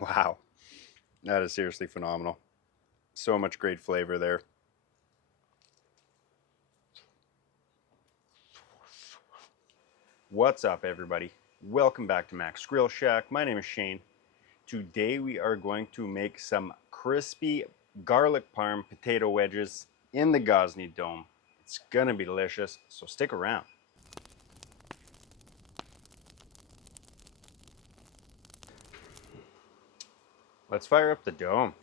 Wow, that is seriously phenomenal. So much great flavor there. What's up, everybody? Welcome back to Mac's Grill Shack. My name is Shane. Today we are going to make some crispy garlic parm potato wedges in the Gozney Dome. It's gonna be delicious, so stick around. Let's fire up the dome.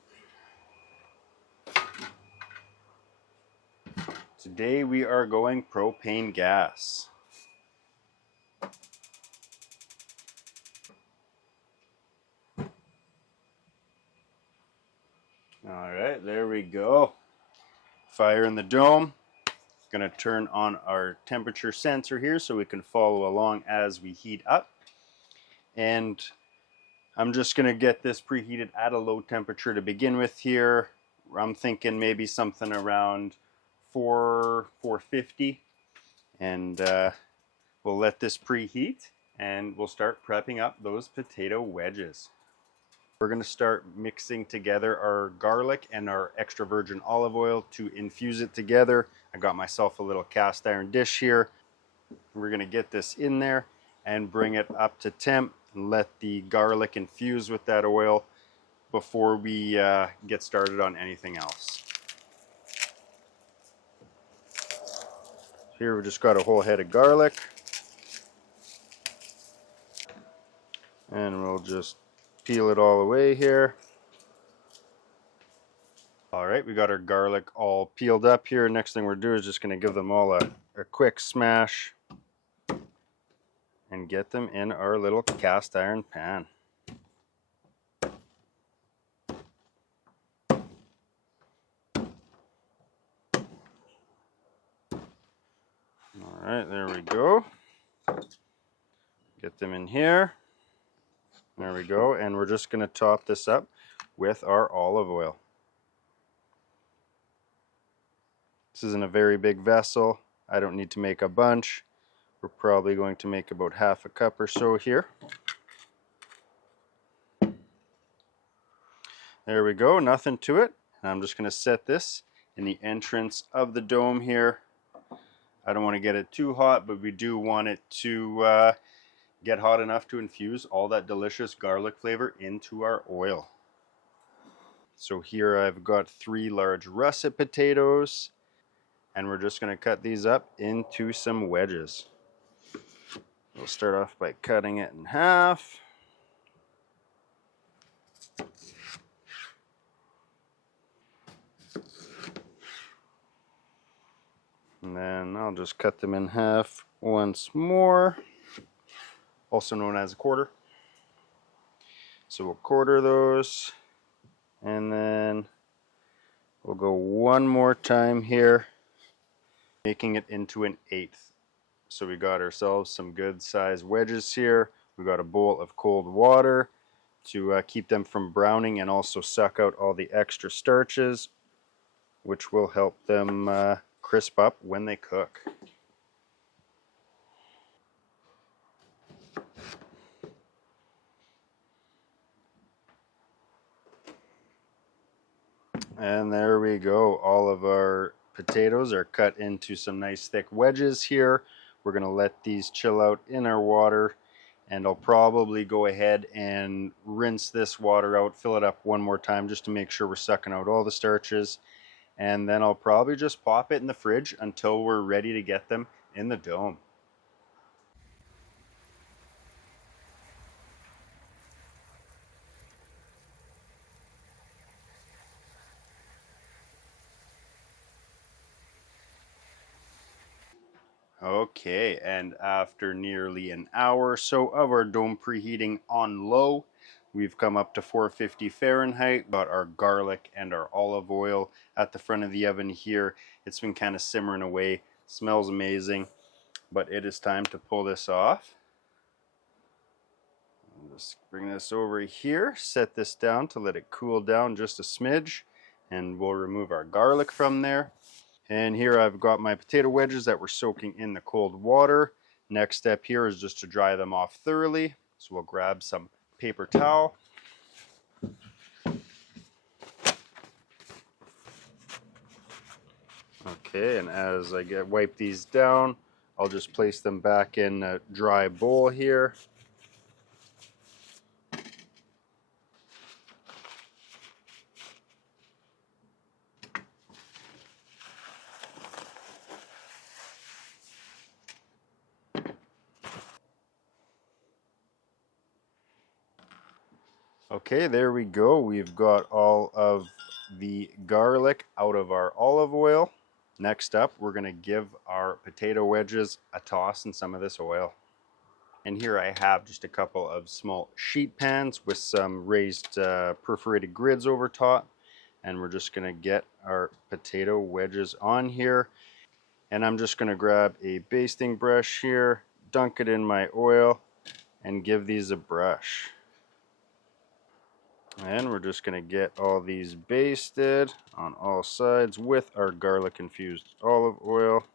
Today we are going propane gas. All right, there we go. Fire in the dome. Going to turn on our temperature sensor here so we can follow along as we heat up. And I'm just going to get this preheated at a low temperature to begin with here. I'm thinking maybe something around 450. And we'll let this preheat and we'll start prepping up those potato wedges. We're going to start mixing together our garlic and our extra virgin olive oil to infuse it together. I got myself a little cast iron dish here. We're going to get this in there and bring it up to temp and let the garlic infuse with that oil before we get started on anything else. Here we just got a whole head of garlic. And we'll just peel it all away here. All right, we got our garlic all peeled up here. Next thing we're doing is just going to give them all a quick smash and get them in our little cast iron pan. All right, there we go. Get them in here. There we go, and we're just going to top this up with our olive oil. This isn't a very big vessel. I don't need to make a bunch. We're probably going to make about half a cup or so here. There we go, nothing to it. And I'm just going to set this in the entrance of the dome here. I don't want to get it too hot, but we do want it to get hot enough to infuse all that delicious garlic flavor into our oil. So here I've got 3 large russet potatoes, and we're just going to cut these up into some wedges. We'll start off by cutting it in half. And then I'll just cut them in half once more, also known as a quarter. So we'll quarter those, and then we'll go one more time here, making it into an 1/8. So we got ourselves some good sized wedges here. We got a bowl of cold water to keep them from browning and also suck out all the extra starches, which will help them crisp up when they cook. And there we go. All of our potatoes are cut into some nice thick wedges here. We're going to let these chill out in our water, and I'll probably go ahead and rinse this water out, fill it up one more time just to make sure we're sucking out all the starches, and then I'll probably just pop it in the fridge until we're ready to get them in the dome. Okay, and after nearly an hour or so of our dome preheating on low, we've come up to 450 Fahrenheit, got our garlic and our olive oil at the front of the oven here. It's been kind of simmering away, smells amazing, but it is time to pull this off. I'll just bring this over here, set this down to let it cool down just a smidge, and we'll remove our garlic from there. And here I've got my potato wedges that were soaking in the cold water. Next step here is just to dry them off thoroughly. So we'll grab some paper towel. Okay, and as I wipe these down, I'll just place them back in a dry bowl here. Okay, there we go. We've got all of the garlic out of our olive oil. Next up, we're going to give our potato wedges a toss in some of this oil. And here I have just a couple of small sheet pans with some raised perforated grids over top. And we're just going to get our potato wedges on here. And I'm just going to grab a basting brush here, dunk it in my oil, and give these a brush. And we're just going to get all these basted on all sides with our garlic infused olive oil.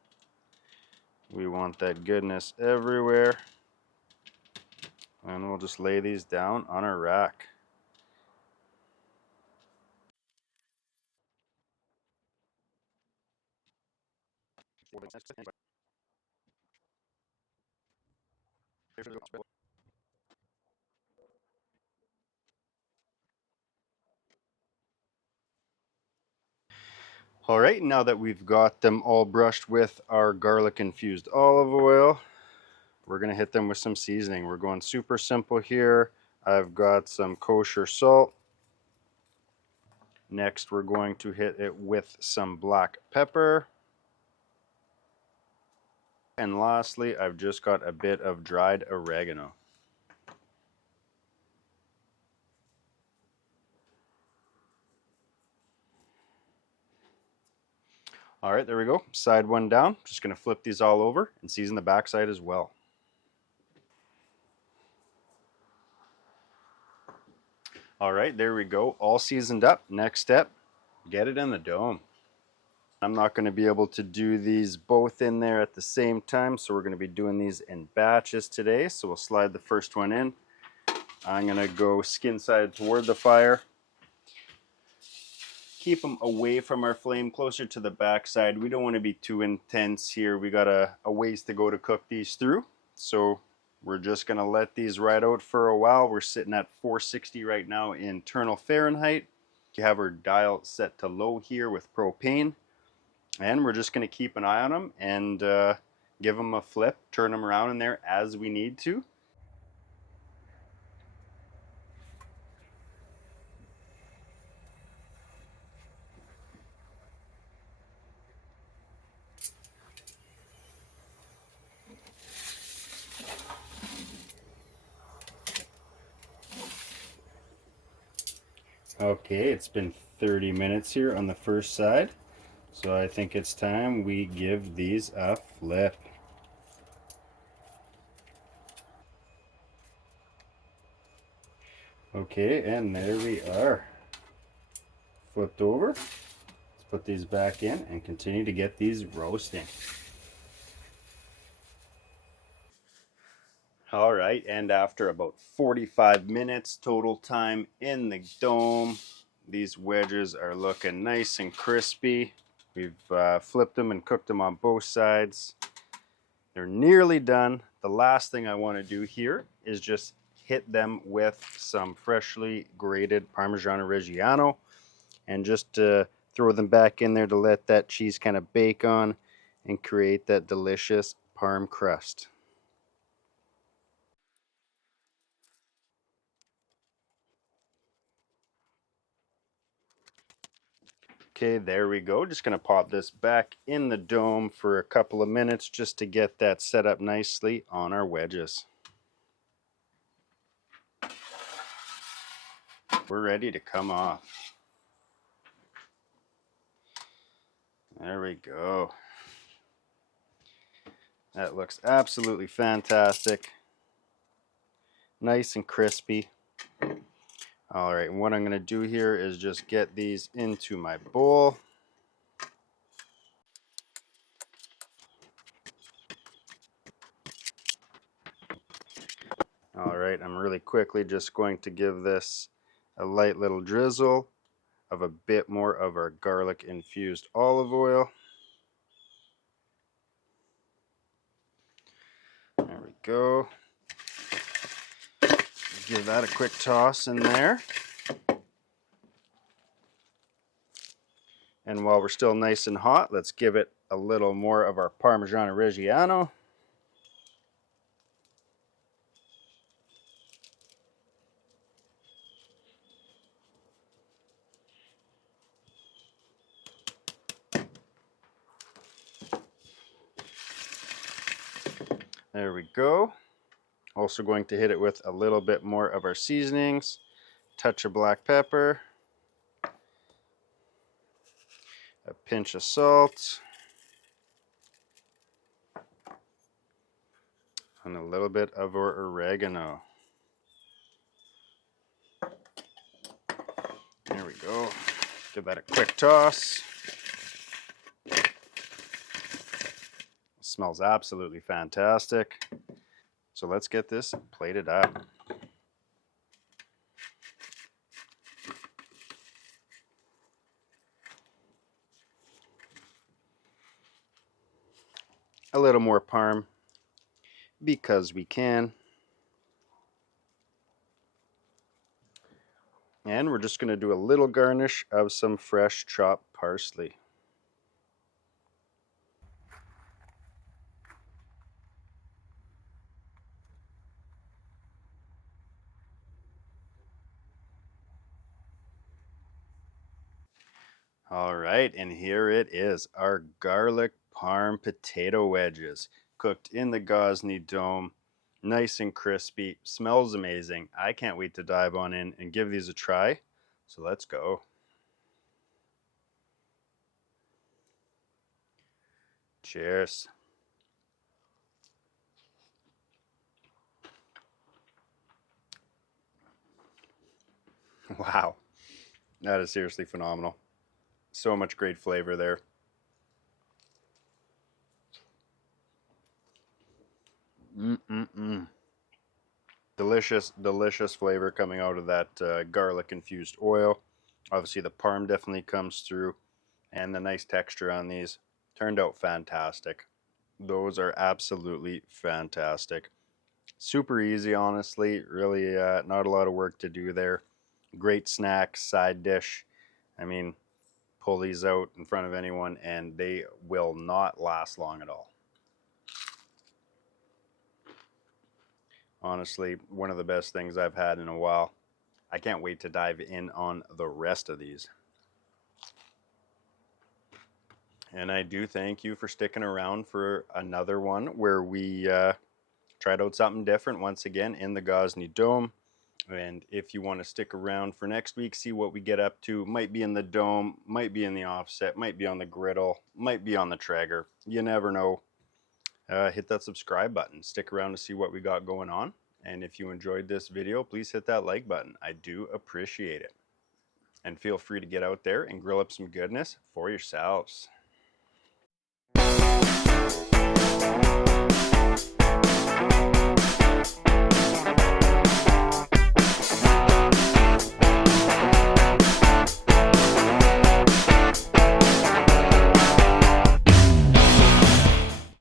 We want that goodness everywhere. And we'll just lay these down on our rack. All right, now that we've got them all brushed with our garlic infused olive oil, we're going to hit them with some seasoning. We're going super simple here. I've got some kosher salt. Next, we're going to hit it with some black pepper. And lastly, I've just got a bit of dried oregano. All right, there we go. Side one down. Just going to flip these all over and season the backside as well. All right, there we go. All seasoned up. Next step, get it in the dome. I'm not going to be able to do these both in there at the same time, so we're going to be doing these in batches today. So we'll slide the first one in. I'm going to go skin side toward the fire. Keep them away from our flame, closer to the back side. We don't want to be too intense here. We got a ways to go to cook these through. So we're just going to let these ride out for a while. We're sitting at 460 right now in internal Fahrenheit. We have our dial set to low here with propane. And we're just going to keep an eye on them and give them a flip, turn them around in there as we need to. Okay, it's been 30 minutes here on the first side. So I think it's time we give these a flip. Okay, and there we are. Flipped over. Let's put these back in and continue to get these roasting. All right, and after about 45 minutes total time in the dome, these wedges are looking nice and crispy. We've flipped them and cooked them on both sides. They're nearly done. The last thing I want to do here is just hit them with some freshly grated Parmesan Reggiano and just throw them back in there to let that cheese kind of bake on and create that delicious Parm crust. Okay, there we go. Just going to pop this back in the dome for a couple of minutes just to get that set up nicely on our wedges. We're ready to come off. There we go. That looks absolutely fantastic. Nice and crispy. All right, and what I'm going to do here is just get these into my bowl. All right, I'm really quickly just going to give this a light little drizzle of a bit more of our garlic infused olive oil. There we go. Give that a quick toss in there. And while we're still nice and hot, let's give it a little more of our Parmesan Reggiano. There we go. Also going to hit it with a little bit more of our seasonings, touch of black pepper, a pinch of salt, and a little bit of our oregano. There we go. Give that a quick toss. Smells absolutely fantastic. So let's get this plated up. A little more parm because we can. And we're just going to do a little garnish of some fresh chopped parsley. All right, and here it is, our garlic parm potato wedges, cooked in the Gozney Dome, nice and crispy, smells amazing. I can't wait to dive on in and give these a try, so let's go. Cheers. Wow, that is seriously phenomenal. So much great flavor there. Delicious, delicious flavor coming out of that garlic infused oil. Obviously the parm definitely comes through, and the nice texture on these turned out fantastic. Those are absolutely fantastic. Super easy, honestly. Really not a lot of work to do there. Great snack, side dish. I mean, pull these out in front of anyone and they will not last long at all. Honestly, one of the best things I've had in a while. I can't wait to dive in on the rest of these. And I do thank you for sticking around for another one where we tried out something different once again in the Gozney Dome. And if you want to stick around for next week, see what we get up to. Might be in the dome, might be in the offset, might be on the griddle, might be on the Traeger. You never know. Hit that subscribe button. Stick around to see what we got going on. And if you enjoyed this video, please hit that like button. I do appreciate it. And feel free to get out there and grill up some goodness for yourselves.